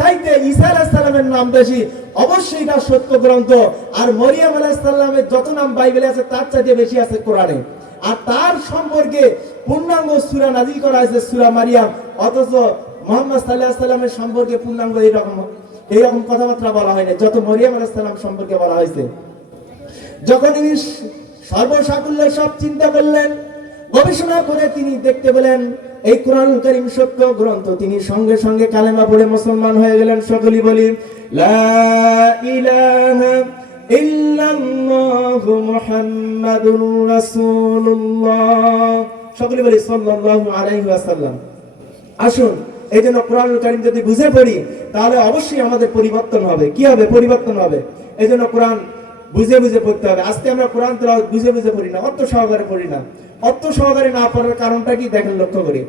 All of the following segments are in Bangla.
চাইতে ঈসা আলাইহিস সালামের নাম বেশি, অবশ্যই এটা সত্য গ্রন্থ। আর মরিয়ম আলাইহিস সালামের যত নাম বাইবেলে আছে তার চাইতে বেশি আছে কোরআনে। আর তার সম্পর্কে পূর্ণাঙ্গ সূরা নাযিল করা হয়েছে সূরা মারিয়াম, অথচ মুহাম্মদ সাল্লাল্লাহু আলাইহি ওয়াসাল্লামের সম্পর্কে পূর্ণাঙ্গ এইরকম কথাবার্তা বলা হয়নি যত মরিয়ম আলাইহিস সালাম সম্পর্কে বলা হয়েছে। যখন তিনি সর্বসাকুল্যে সব চিন্তা করলেন, গবেষণা করে তিনি দেখতে পেলেন এই কোরআনুল কারীম সত্য গ্রন্থ, তিনি সঙ্গে সঙ্গে কালেমা পড়ে মুসলমান হয়ে গেলেন। সকলেই বলি লা ইলাহা ইল্লাল্লাহু মুহাম্মাদুর রাসূলুল্লাহ, সকলেই বলি সাল্লাল্লাহু আলাইহি ওয়াসাল্লাম। আসুন, এই জন্য কোরআনুল কারীম যদি বুঝে পড়ি তাহলে অবশ্যই আমাদের পরিবর্তন হবে। কি হবে? পরিবর্তন হবে। এই জন্য কোরআন বুঝে বুঝে পড়তে হবে। আজকে আমরা কোরআন তেলাওয়াত বুঝে বুঝে পড়ি না, অর্থ সহকারে পড়ি না। অর্থ সহকারে না পড়ার কারণটা কি দেখেন, লক্ষ্য করি।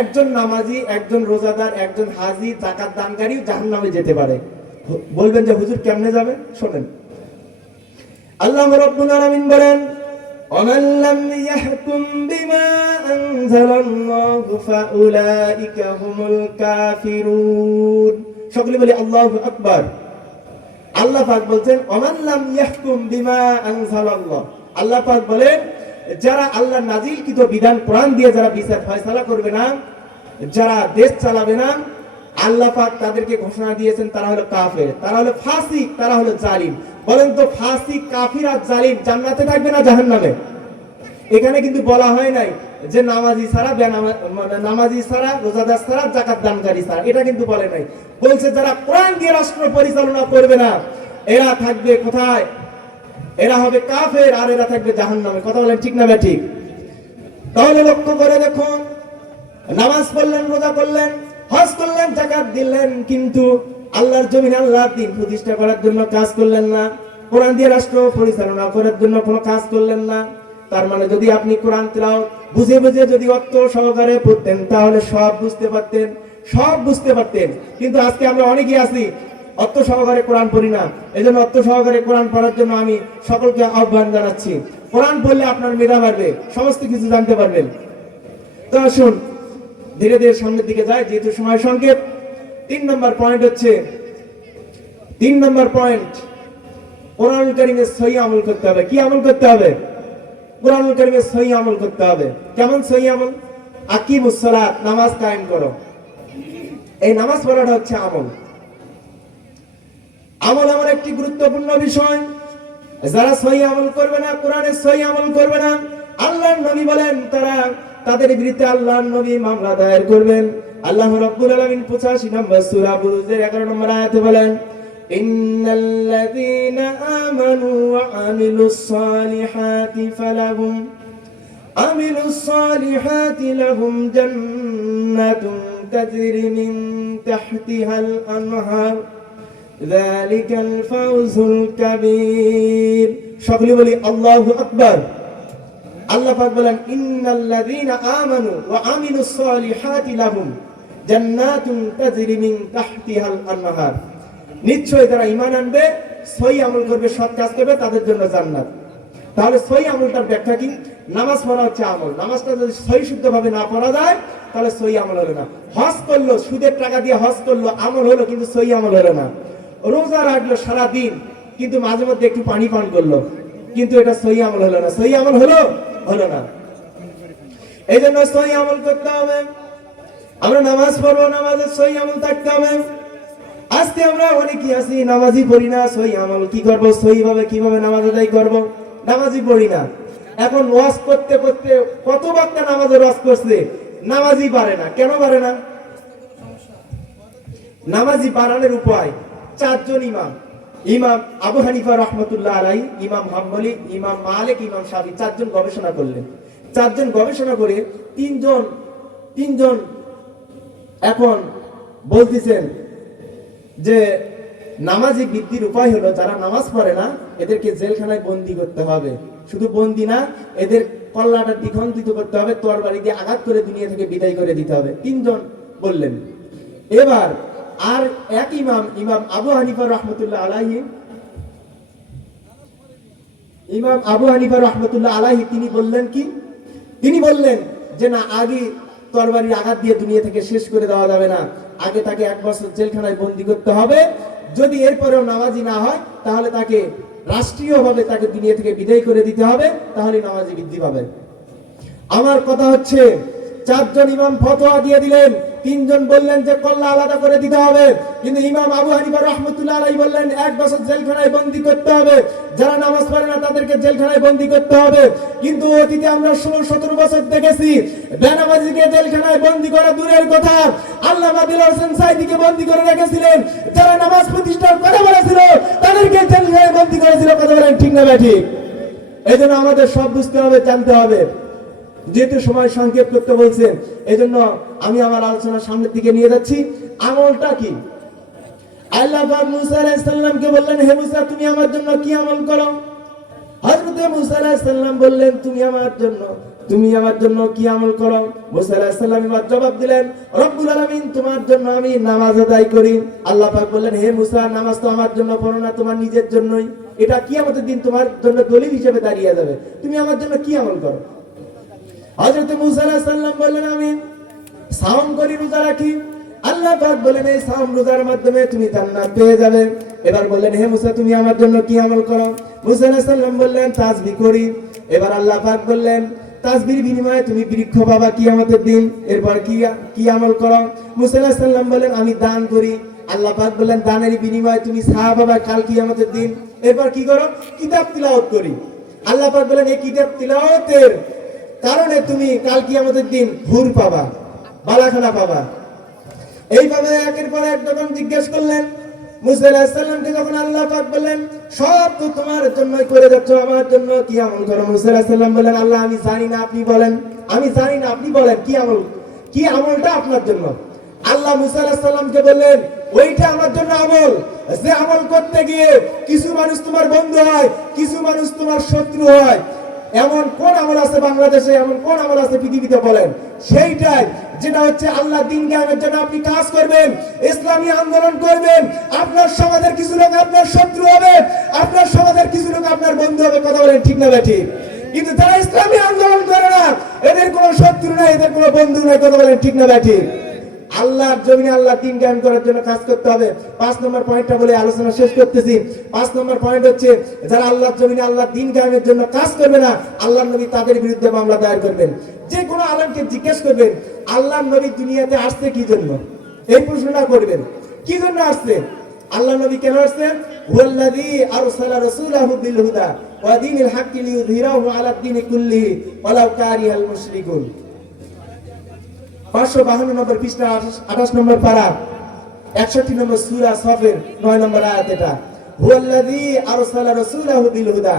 একজন নামাজি, একজন রোজাদার, একজন হাজি, যাকাত দানকারী জাহান্নামে যেতে পারে। বলবেন যে হুজুর কেমনে যাবে? শোনেন, আল্লাহ রাব্বুল আলামিন বলেন ومن لم يحكم بما أنزل الله فأولئك هم الكافرون। সকলে বলি আল্লাহু আকবার। আল্লাহ পাক বলেন ومن لم يحكم بما أنزل الله, আল্লাহ পাক বলেন যারা আল্লাহর নাজিলকৃত বিধান কোরআন দিয়ে যারা বিচার ফয়সালা করবে না, যারা দেশ চালাবে না, আল্লাহ পাক তাদেরকে ঘোষণা দিয়েছেন তারা হলো কাফের, তারা হলো ফাসিক, তারা হলো জালিম। বলেন তো ফাসিক, কাফির আর জালিম জান্নাতে থাকবে না জাহান্নামে? এখানে কিন্তু বলা হয় নাই যে নামাজি ছাড়া, নামাজি ছাড়া, রোজাদার ছাড়া, যাকাত দানকারী ছাড়া, এটা কিন্তু বলে নাই। বলছে যারা কোরআন দিয়ে রাষ্ট্র পরিচালনা করবে না এরা থাকবে কোথায়? এরা হবে কাফের আর এরা থাকবে জাহান্নামে। কথা বলেন ঠিক না ঠিক? তাহলে লক্ষ্য করে দেখুন, নামাজ পড়লেন, রোজা করলেন, হজ করলেন, যাকাত দিলেন, কিন্তু আল্লাহর জমিনে আল্লাহর দ্বীন প্রতিষ্ঠা করার জন্য কাজ করলেন না, কোরআন দিয়ে রাষ্ট্র পরিচালনা করার জন্য কোনো কাজ করলেন না। তার মানে যদি আপনি কোরআন তেলাওয়াত বুঝে বুঝে যদি অর্থ সহকারে পড়তেন তাহলে সব বুঝতে পারতেন, সব বুঝতে পারতেন। কিন্তু আজকে আমরা অনেকেই আছি অর্থ সহকারে কোরআন পড়ি না। এই জন্য অর্থ সহকারে কোরআন পড়ার জন্য আমি সকলকে আহ্বান জানাচ্ছি। কোরআন পড়লে আপনার মেধা বাড়বে, সমস্ত কিছু জানতে পারবেন। তো আসুন ধীরে ধীরে সামনের দিকে যায়, যেহেতু সময় সংক্ষেপ। 3 নম্বর পয়েন্ট হচ্ছে, 3 নম্বর পয়েন্ট, কোরআনুল কারীমের সহি আমল করতে হবে। কি আমল করতে হবে? কোরআনুল কারীমের সহি আমল করতে হবে। কেমন সহি আমল? আকিমুস সালাত, নামাজ কায়েম করো। এই নামাজ পড়াটা হচ্ছে আমল। আমল এমন একটি গুরুত্বপূর্ণ বিষয়, যারা সহি আমল করবে না, কোরআনের সহি আমল করবে না, আল্লাহর নবী বলেন তারা, তাদের বিরুদ্ধে আল্লাহর নবী মামলা দায়ের করবেন। আল্লাহ রাব্বুল আলামিন 85 নম্বর সূরা বুরুজের 11 নম্বর আয়াতে বলেন ইন্নাল্লাযীনা আমানু ওয়া আমিলুস সালিহাতি লাহুম জান্নাতুন তাজরি মিন তাহতিহাল আনহার যালিকাল ফাওজুল কাবীর। সকলে বলি আল্লাহু আকবার। আল্লাহ পাক বলেন ইন্নাল্লাযীনা আমানু ওয়া আমিলুস সালিহাতি লাহুম জান্নাতুন তাজরি মিন তাহতিহাল আনহার, নিশ্চয় যারা ঈমান আনবে, সহি আমল করবে, সৎ কাজ করবে, তাদের জন্য জান্নাত। তাহলে সহি আমলটার ব্যাখ্যা কি? নামাজ পড়া হচ্ছে আমল। নামাজটা যদি সহি শুদ্ধভাবে না পড়া যায় তাহলে সহি আমল হলো না। হজ করলো, সুদের টাকা দিয়ে হজ করলো, আমল হলো কিন্তু সহি আমল হলো না। রোজা রাখলো সারা দিন কিন্তু মাঝে মধ্যে একটু পানি পান করলো, কিন্তু এটা সহি আমল হলো না। সহি আমল হলো না। এই জন্য সহি আমল করতে হবে। আমরা নামাজ পড়বো, নামাজের সহি আমল থাকতে হবে। আজকে আমরা অনেকেই আছি নামাজই পড়ি না, সহি আমল কি করব, সহি ভাবে কিভাবে নামাজ আদায় করব, নামাজই পড়ি না। এখন ওয়াজ করতে করতে কত বক্তা নামাজের ওয়াজ করছে, নামাজই পারে না। কেন পারে না? নামাজি বানানোর উপায় 4 জন ইমাম, ইমাম আবু হানিফা রাহমাতুল্লাহ আলাইহি, ইমাম হাম্বলি, ইমাম মালিক, ইমাম শাফি, 4 জন গবেষণা করলেন। 4 জন গবেষণা করে 3 জন এখন বলতেছেন যে নামাজি বৃদ্ধির উপায় হলো যারা নামাজ পড়ে না এদেরকে জেলখানায় বন্দী করতে হবে। শুধু বন্দী না, এদের কল্লাটা দ্বিখণ্ডিত করতে হবে, তরবারি দিয়ে আঘাত করে দুনিয়া থেকে বিদায় করে দিতে হবে। 3 জন বললেন। এবার আর এক ইমাম, ইমাম আবু হানিফা রাহমাতুল্লাহ আলাইহি, ইমাম আবু হানিফা রাহমাতুল্লাহ আলাইহি তিনি বললেন কি? তিনি বললেন যে না, আগে তরবারির আঘাত দিয়ে দুনিয়া থেকে শেষ করে দেওয়া যাবে না, আগে তাকে 1 বছর জেলখানায় বন্দী করতে হবে। যদি এরপরেও নামাজি না হয় তাহলে তাকে রাষ্ট্রীয়ভাবে তাকে দুনিয়া থেকে বিদায় করে দিতে হবে, তাহলে নামাজি বৃদ্ধি পাবে। আমার কথা হচ্ছে 4 জন ইমাম ফতোয়া দিয়ে দিলেন, 3 জন বললেন যে কল্লা আলাদা করে দিতে হবে, কিন্তু ইমাম আবু হানিফা রাহমাতুল্লাহ আলাইহি বললেন 1 বছর জেলখানায় বন্দী করতে হবে, যারা নামাজ পড়ে না তাদেরকে জেলখানায় বন্দী করতে হবে। কিন্তু অতীতে আমরা 16-17 বছর দেখেছি বেনামাজিকে জেলখানায় বন্দী করা দূরের কথা, আল্লামা দিলওয়ার হোসেন সাঈদীকে বন্দী করে রেখেছিলেন, যারা নামাজ প্রতিষ্ঠার কথা বলেছিল তাদেরকে জেলখানায় বন্দী করেছিল। কথা বলেন ঠিক না ঠিক? এইজন্য আমাদের সব বুঝতে হবে, জানতে হবে। যেহেতু সময় সংক্ষেপ করতে বলছেন, এজন্য আমি আমার আলোচনা সামনের দিকে নিয়ে যাচ্ছি। আমলটা কি? আল্লাহ পাক মুসা আলাইহিস সালামকে বললেন, হে মুসা তুমি আমার জন্য কি আমল করো? হযরত মুসা আলাইহিস সালাম বললেন, তুমি আমার জন্য কি আমল করো? মুসা আলাইহিস সালাম এবার জবাব দিলেন, রব্বুল আলামিন তোমার জন্য আমি নামাজ আদায় করি। আল্লাহ পাক বললেন, হে মুসা নামাজ তো আমার জন্য পড়ো না, তোমার নিজের জন্যই, এটা কিয়ামতের দিন তোমার জন্য দলিল হিসেবে দাঁড়িয়ে যাবে। তুমি আমার জন্য কি আমল করো? হযরত মুসা আলাইহিস সালাম বললেন, আমি সাওম করি, রোজা রাখি। আল্লাহ পাক বলেন, এই সাওম রোজার মাধ্যমে তুমি জান্নাত পেয়ে যাবে। এবার বললেন, হে মুসা তুমি আমার জন্য কি আমল করো? মুসা আলাইহিস সালাম বললেন, তাসবিহ করি। এবার আল্লাহ পাক বললেন, তাসবিহর বিনিময়ে তুমি বৃক্ষ পাবা কিয়ামতের দিন। এরপর কি আমল করো? মুসা আলাইহিস সালাম বললেন, আমি দান করি। আল্লাহ পাক বললেন, দানের বিনিময়ে তুমি ছায়া পাবা কাল কিয়ামতের দিন। এরপর কি করো? কিতাব তিলাওয়াত করি। আল্লাহ পাক বললেন, এই কিতাব তিলাওয়াতের কারণে তুমি কাল কিয়ামতের দিন হুর পাবা, বালাখানা পাবা। এইভাবে একের পর এক যখন জিজ্ঞেস করলেন মুসা আলাইহিস সালামকে, যখন আল্লাহ পাক বললেন সব তো তোমার জন্যই করে যাচ্ছ, আমার জন্য কি আমল করো? মুসা আলাইহিস সালাম বললেন, আল্লাহ আমি জানি না, আপনি বলেন। আমি জানি না, আপনি বলেন কি আমলটা আপনার জন্য? আল্লাহ মুসা আলাইহিস সালামকে বললেন, ওইটা আমার জন্য আমল যে আমল করতে গিয়ে কিছু মানুষ তোমার বন্ধু হয়, কিছু মানুষ তোমার শত্রু হয়। এমন কোন আমল আছে বাংলাদেশে, এমন কোন আমল আছে পৃথিবীতে বলেন? সেইটাই, যেটা হচ্ছে আল্লাহ দ্বীন কায়েমের জন্য আপনি কাজ করবেন, ইসলামী আন্দোলন করবেন। আপনার সমাজের কিছু লোক আপনার শত্রু হবে, আপনার সমাজের কিছু লোক আপনার বন্ধু হবে। কথা বলেন ঠিক না ঠিক? কিন্তু যারা ইসলামী আন্দোলন করে না, এদের কোনো শত্রু নাই, এদের কোনো বন্ধু নাই। কথা বলেন ঠিক না ঠিক? আল্লাহর জমিনে আল্লাহ দ্বীন কায়েম করার জন্য কাজ করতে হবে। 5 নম্বর পয়েন্টটা বলে আলোচনা শেষ করতেছি। 5 নম্বর পয়েন্ট হচ্ছে, যারা আল্লাহর জমিনে আল্লাহর দ্বীন কায়েমের জন্য কাজ করবে না, আল্লাহর নবী তাদের বিরুদ্ধে মামলা দায়ের করবেন। যে কোনো আলেমকে জিজ্ঞেস করবেন, আল্লাহর নবী দুনিয়াতে আসছে কি জন্য? এই প্রশ্নটা করবেন, কি জন্য আসছে? আল্লাহর নবী কেন আসছেন? হুয়াল্লাযী আরসালা রাসূলাহু বিল হুদা ওয়া দীনিল হাক্কি লিইয়ুযহিরাহু আলাদ দীনি কুল্লিহি ওয়ালাউ কারিহাল মুশরিকুন। 552 নম্বর পৃষ্ঠা, 28 নম্বর পারা, 61 নম্বর সূরা সফের 9 নম্বর আয়াত। এটা হুয়াল্লাযী আরসালা রাসূলাহু বিল হুদা,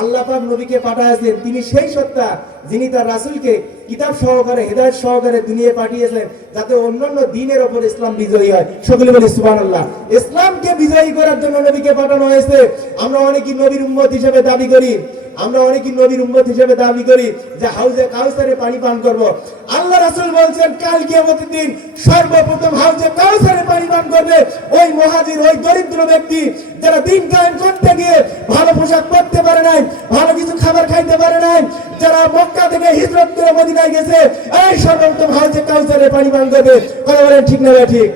আল্লাহ পাক নবীকে পাঠিয়েছেন, তিনি সেই সত্তা যিনি তার রাসূলকে কিতাব সহকারে হেদায়েত সহকারে দুনিয়ায় পাঠিয়েছেন, যাতে অন্যান্য দ্বীনের উপর ইসলাম বিজয়ী হয়। সকলে বলি সুবহানাল্লাহ। ইসলামকে বিজয়ী করার জন্য নবীকে পাঠানো হয়েছে। আমরা অনেকেই নবীর উম্মত হিসেবে দাবি করি, যে হাউজে কাউসারে পানি পান করব। আল্লাহ রাসূল বলছেন, কাল কিয়ামতের দিন সর্বপ্রথম হাউজে কাউসারে পানি পান করবে ওই মুহাজির, ওই দরিদ্র ব্যক্তি যারা দ্বীন কায়েম করতে গিয়ে ভালো পোশাক পরতে পারে নাই, ভালো কিছু খাবার খাইতে পারে নাই, যারা মক্কা থেকে হিজরত করে মদিনায় গেছে, এই সর্বপ্রথম হাউজে কাউসারে পানি পান করবে। কথা বলেন ঠিক না ঠিক?